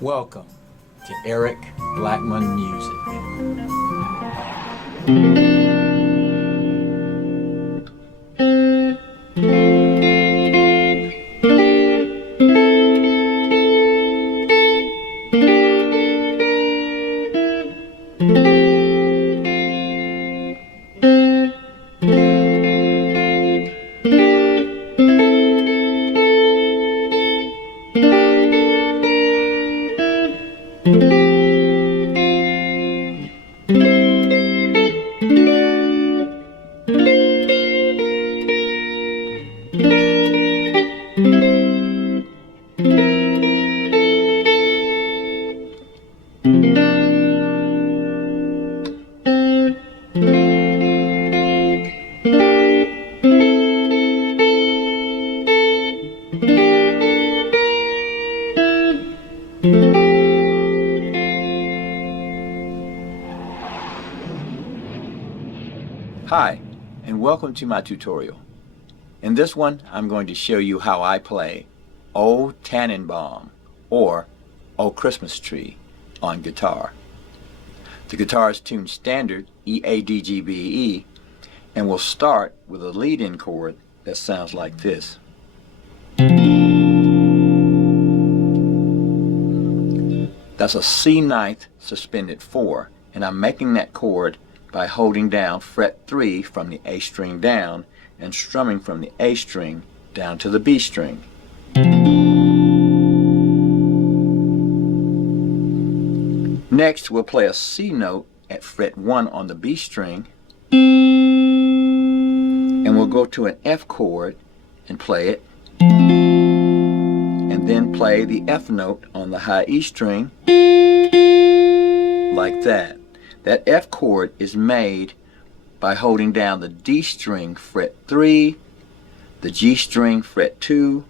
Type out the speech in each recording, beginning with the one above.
Welcome to Eric Blackmon Music. Hi, and welcome to my tutorial. In this one, I'm going to show you how I play O Tannenbaum or O Christmas Tree on guitar. The guitar is tuned standard E-A-D-G-B-E, and we'll start with a lead-in chord that sounds like this. That's a C9 suspended 4, and I'm making that chord by holding down fret 3 from the A string down and strumming from the A string down to the B string. Next, we'll play a C note at fret 1 on the B string, and we'll go to an F chord and play it, and then play the F note on the high E string like that. That F chord is made by holding down the D string fret 3, the G string fret 2,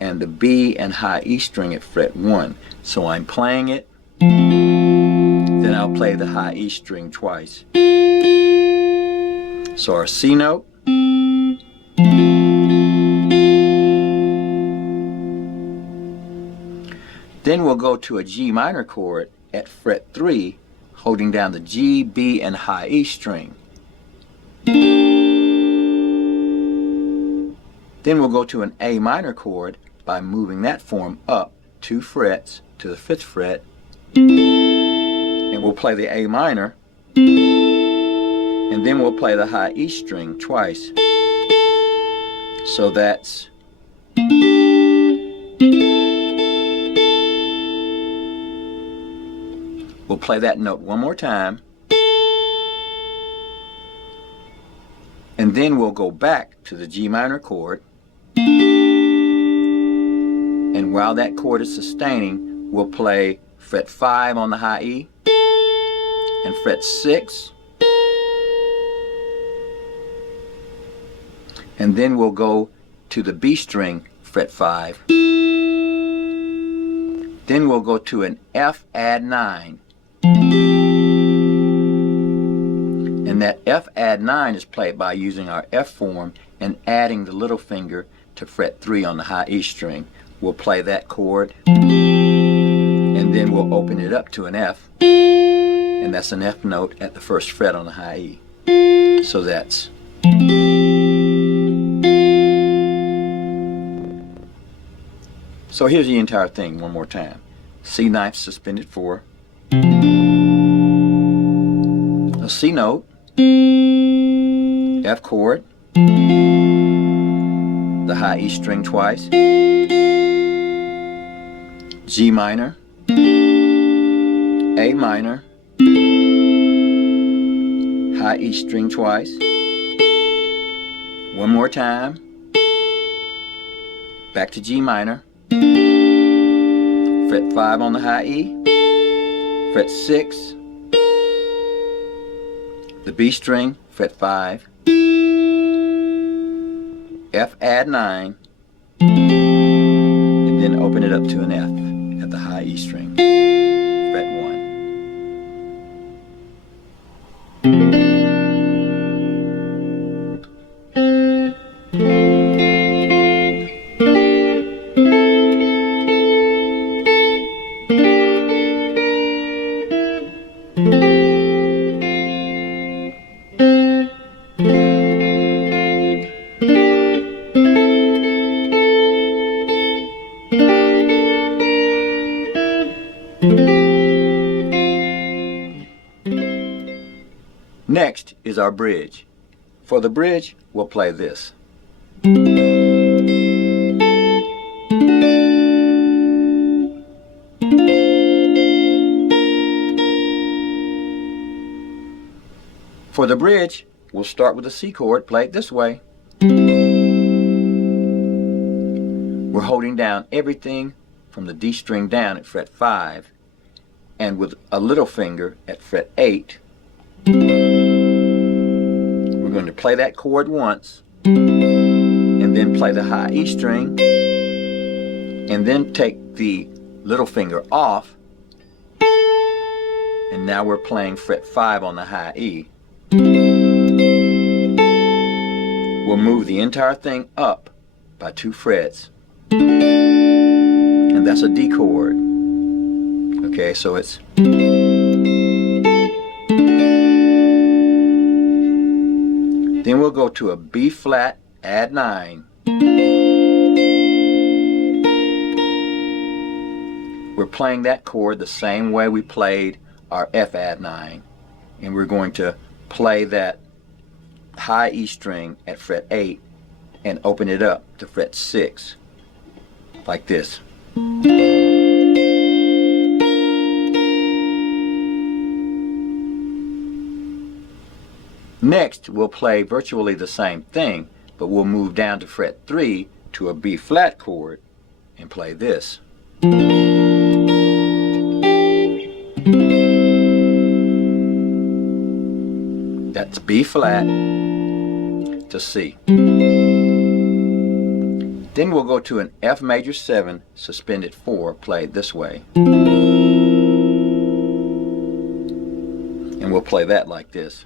and the B and high E string at fret 1. So I'm playing it, then I'll play the high E string twice. So our C note, then we'll go to a G minor chord at fret 3, holding down the G, B, and high E string. Then we'll go to an A minor chord by moving that form up 2 frets to the 5th fret, and we'll play the A minor, and then we'll play the high E string twice. So that's we'll play that note one more time, and then we'll go back to the G minor chord, and while that chord is sustaining, we'll play fret 5 on the high E, and fret 6, and then we'll go to the B string, fret 5, then we'll go to an F add 9, and that F add 9 is played by using our F form and adding the little finger to fret 3 on the high E string. We'll play that chord, and then we'll open it up to an F, and that's an F note at the 1st fret on the high E. So that's so here's the entire thing one more time. C9 suspended 4, a C note, F chord, the high E string twice, G minor, A minor, high E string twice, one more time, back to G minor, fret 5 on the high E, fret 6, the B string, fret 5, F add 9, and then open it up to an F at the high E string, fret 1. Next is our bridge. For the bridge, we'll play this. For the bridge, we'll start with the C chord, play it this way. We're holding down everything from the D string down at fret 5, and with a little finger at fret 8, we're going to play that chord once, and then play the high E string, and then take the little finger off, and now we're playing fret 5 on the high E. We'll move the entire thing up by 2 frets, and that's a D chord. Okay, so it's then we'll go to a B flat, add 9. We're playing that chord the same way we played our F add 9, and we're going to play that high E string at fret 8 and open it up to fret 6 like this. Next, we'll play virtually the same thing, but we'll move down to fret 3 to a B flat chord and play this. That's B flat to C. Then we'll go to an F major 7 suspended 4 played this way. And we'll play that like this.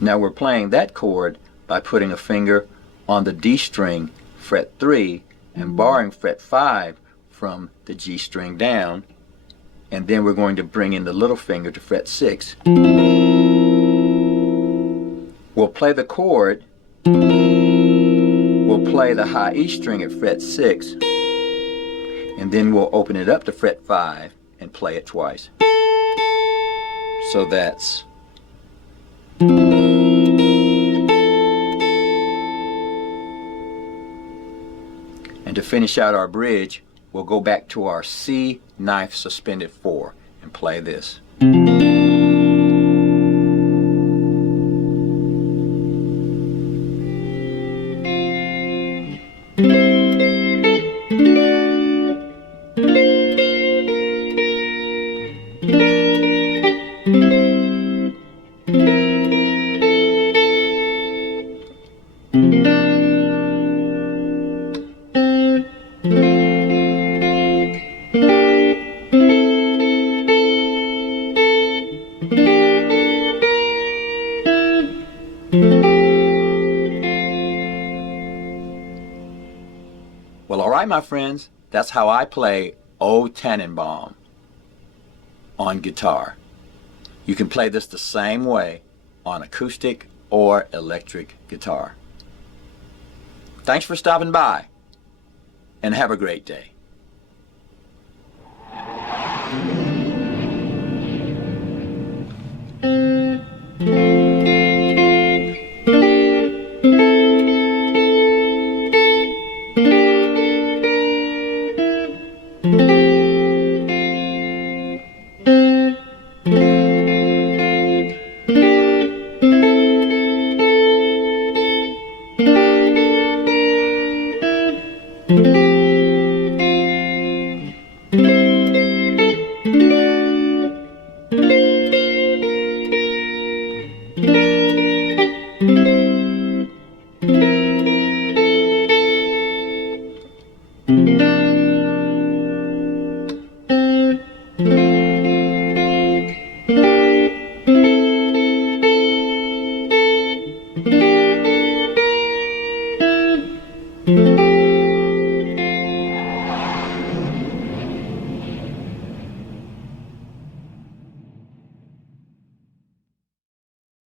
Now we're playing that chord by putting a finger on the D string, fret 3, and borrowing fret 5 from the G string down, and then we're going to bring in the little finger to fret 6. We'll play the chord, we'll play the high E string at fret 6, and then we'll open it up to fret 5 and play it twice. So that's and to finish out our bridge, we'll go back to our C knife suspended 4 and play this. Well, alright my friends, that's how I play O Tannenbaum on guitar. You can play this the same way on acoustic or electric guitar. Thanks for stopping by, and have a great day.